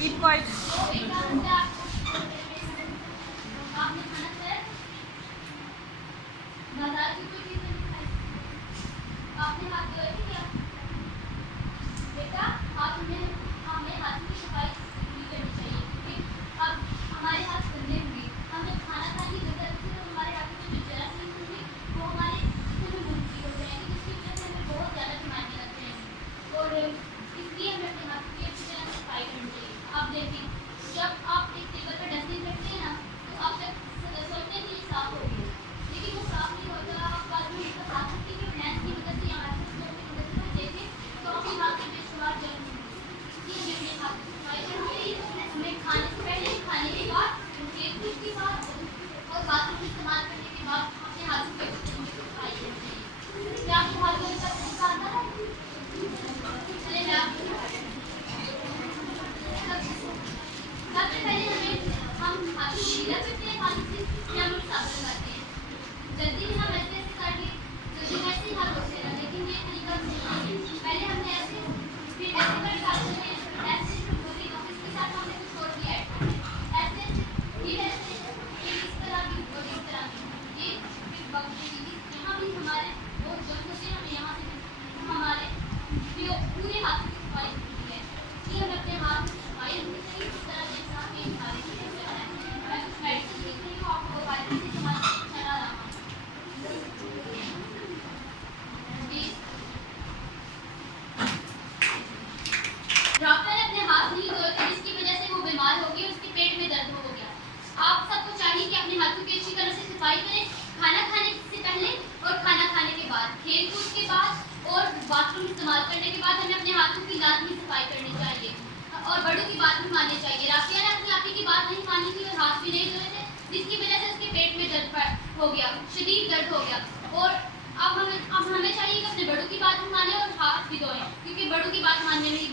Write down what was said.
Keep quiet. आपने हाथ धोए थे क्या? बेटा हाथ में हमें हाथ की सफाई पूरी करनी चाहिए क्योंकि अब हमारे हाथ गंदे होंगे। हमें खाना खाने की जगह से तो हमारे हाथों में जो जरासीम होंगे वो हमारे जिस्म में मुंतकिल हो जाएंगे जिसकी वजह से हमें बहुत ज़्यादा बीमारियाँ लग जाएंगी और इसलिए हमें अपने हाथों की अच्छी तरह सफाई करनी चाहिए। आप देखें जब आप एक टेबल पर डस्टबिन रखते हैं ना तो आप जब सोचते हैं कि ये साफ हो गया लेकिन वो साफ नहीं होता। आप बाद में इसका हाथ की लैंस की मदद से या हाथ की मदद से देखें तो अपने हाथ में बेशुमार जर्म होंगे। इसलिए हमें अपने हाथ की सफाई करनी चाहिए। हमें खाने से पहले खाने के बाद एक मिनट के बाद और बाथरूम इस्तेमाल करने के बाद अपने हाथों की अच्छी तरीके से सफाई करनी चाहिए। क्या आपको हाथ धोने का तरीका आता है? चलिए मैं आपको सबसे पहले हम हाथों को गीला करते हैं पानी से या हम साबुन लगाते हैं। जल्दी में हम ऐसे कर लिए जल्दी ऐसे ही हाथ धोते हैं लेकिन ये तरीका सही नहीं है। पहले हमने ऐसे फिर ऐसे कर डालते हैं ऐसे छोटी नोटिस के साथ हमने कुछ और भी ऐड करना है ऐसे फिर ऐसे फिर इस तरह की और इस तरह की ये फिर वक्त देगी यहाँ भी हमारे बहुत जल्द होते हैं। हमें यहाँ से हमारे पूरे हाथ की सफाई होती है। इसलिए हमें अपने हाथ की सफाई रखनी चाहिए। इस तरह जैसा हमें हमारे लिए मैं कुछ मेडिसिन लिख रही हूँ आपको मोबाइल से इस्तेमाल चला रहा हूँ जी। डॉक्टर ने अपने हाथ नहीं धोए थे जिसकी वजह से वो बीमार हो गई उसके पेट में दर्द हो गया। आप सबको चाहिए कि अपने हाथों की अच्छी तरह से सफाई करें खाना खाने से पहले और खाना खाने के बाद खेल कूद के बाद और बाथरूम इस्तेमाल करने के बाद हमें अपने हाथों की लाजमी सफाई करनी चाहिए और बड़ों की बात भी माननी चाहिए। राफिया ने अपनी आपी की बात नहीं मानी थी और हाथ भी नहीं धोए थे जिसकी वजह से उसके पेट में दर्द हो गया शदीद दर्द हो गया। और अब हमें चाहिए कि अपने बड़ों की बात भी माने और हाथ भी धोएं क्योंकि बड़ों की बात मानने में